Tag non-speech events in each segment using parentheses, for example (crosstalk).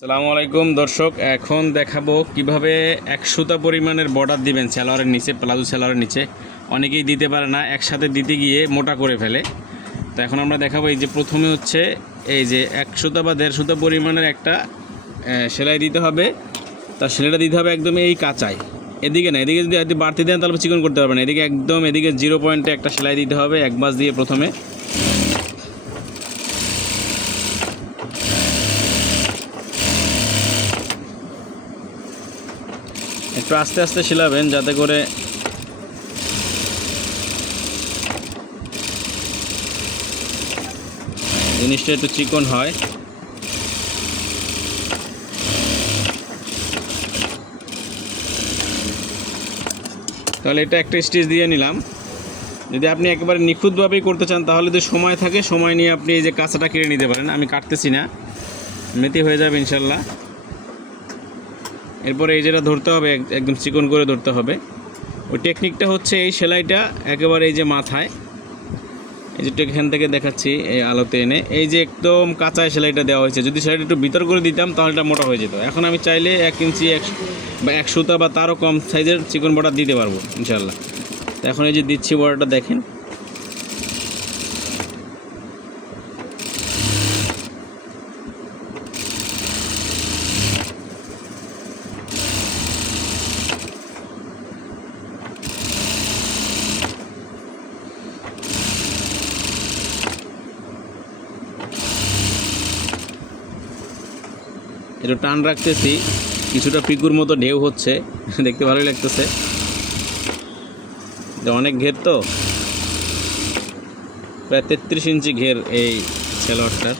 সালামু আলাইকুম, দর্শক। এখন দেখাবো কীভাবে একশোটা পরিমাণের বর্ডার দিবেন স্যালোয়ারের নিচে, প্লাজো স্যালোয়ারের নিচে। অনেকেই দিতে পারে না, একসাথে দিতে গিয়ে মোটা করে ফেলে। তো এখন আমরা দেখাবো এই যে প্রথমে হচ্ছে এই যে একশোটা বা দেড়শোটা পরিমাণের একটা সেলাই দিতে হবে। তার সেলাইটা দিতে হবে একদম এই কাঁচায়। এদিকে না, এদিকে যদি আপনি বাড়তি দেন তাহলে চিকন করতে পারবেন এদিকে একদম এদিকে জিরো পয়েন্টে একটা সেলাই দিতে হবে, এক বাস দিয়ে প্রথমে। একটু আস্তে আস্তে শিলাবেন যাতে করে জিনিসটা একটু চিকন হয়। তাহলে এটা একটা স্টেজ দিয়ে নিলাম। যদি আপনি একেবারে নিখুঁতভাবেই করতে চান, তাহলে যদি সময় থাকে, সময় নিয়ে আপনি এই যে কাঁচাটা কেড়ে নিতে পারেন। আমি কাটতেছি না। মেথি হয়ে যাবে ইনশাল্লাহ। এরপরে এই যেটা ধরতে হবে, এক- একদম চিকন করে ধরতে হবে। ওই টেকনিকটা হচ্ছে এই সেলাইটা একেবারে এই যে মাথায়। এই যে এখান থেকে দেখাচ্ছি এই আলোতে এনে। এই যে একদম কাঁচা সেলাইটা দেওয়া হয়েছে, যদি সেলাইটা একটু ভিতর করে দিতাম তাহলে এটা মোটা হয়ে যেত। এখন আমি চাইলে এক ইঞ্চি, এক বা এক সুতা বা তারও কম সাইজের চিকন বর্ডার দিতে পারব ইনশাল্লাহ তো এখন এই যে দিচ্ছি বর্ডারটা দেখেন। একটু টান রাখতেছি, কিছুটা পিকুর মতো ঢেউ হচ্ছে, (laughs) দেখতে ভালোই লাগতেছে। অনেক ঘের তো। প্রায় তেত্রিশ ইঞ্চি ঘের এই সেলোয়ারটার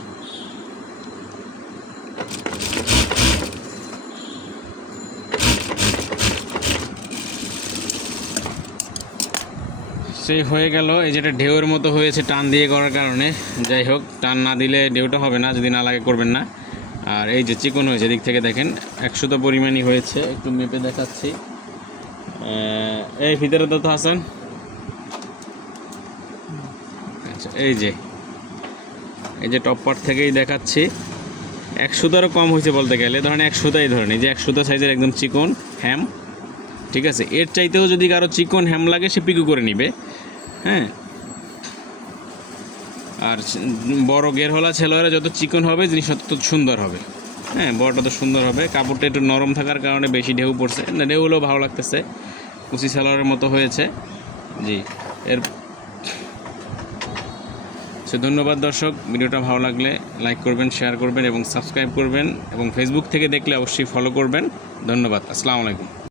সেই হয়ে গেল, এই যেটা ঢেউয়ের মতো হয়েছে টান দিয়ে করার কারণে। যাই হোক, টান না দিলে ঢেউটা হবে না, যদি না লাগে করবেন না। আর এই যে চিকন হয়েছে দিক থেকে দেখেন, একশো তো পরিমাণই হয়েছে, একটু মেপে দেখাচ্ছি। এই ভিতরে তো তো হাসান? আচ্ছা এই যে এই যে টপ পার্ট থেকেই দেখাচ্ছি। একশোটারও কম হয়েছে বলতে গেলে, ধরেন একশোটাই ধরেন, এই যে একশোটা সাইজের একদম চিকন হ্যাম ঠিক আছে? এর চাইতেও যদি কারও চিকন হ্যাম লাগে, সে পিকু করে নিবে হ্যাঁ? আর বড় গেরহলা ছেলেরা যত চিকন হবে, জিনিসটা তত সুন্দর হবে। হ্যাঁ বড়টা তো সুন্দর হবে। কাপড়টা একটু নরম থাকার কারণে বেশি ঢেউ পড়ছে। না ঢেউ হলেও ভালো লাগতেছে। কুচি সালোয়ারের মতো হয়েছে। জি, এর সে ধন্যবাদ দর্শক। ভিডিওটা ভালো লাগলে লাইক করবেন, শেয়ার করবেন এবং সাবস্ক্রাইব করবেন এবং ফেসবুক থেকে দেখলে অবশ্যই ফলো করবেন। ধন্যবাদ। আসসালামু আলাইকুম।